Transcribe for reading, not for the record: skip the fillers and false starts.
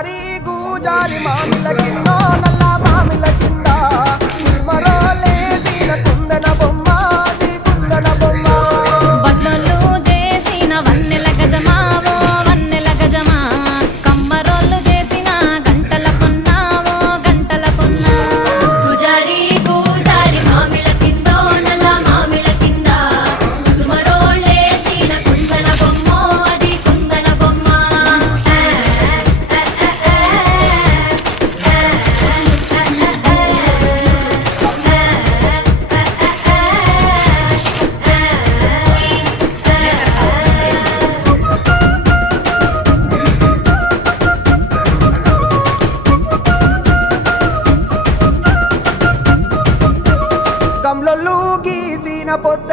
పూజారి గూజారి మామిల కింద నల్ల మామిల కింద కుస్మరోలేసిన కుందన బొమ్మ అది కుందన బొమ్మ వడ్లోళ్ళు చేసిన వన్నెల గజమావో వన్నెల గజమా కమ్మరోళ్ళు చేసిన గంటల పొన్నావో గంటల పొన్నా పూజారి పూజారి మామిళ్ళ కిందో నల్ల మామిళ్ళ కింద కుసుమరోళ్ళేసిన కుందన బొమ్మ అది కుందన బొమ్మ కమ్లొల్లు గీసిన పొద్ద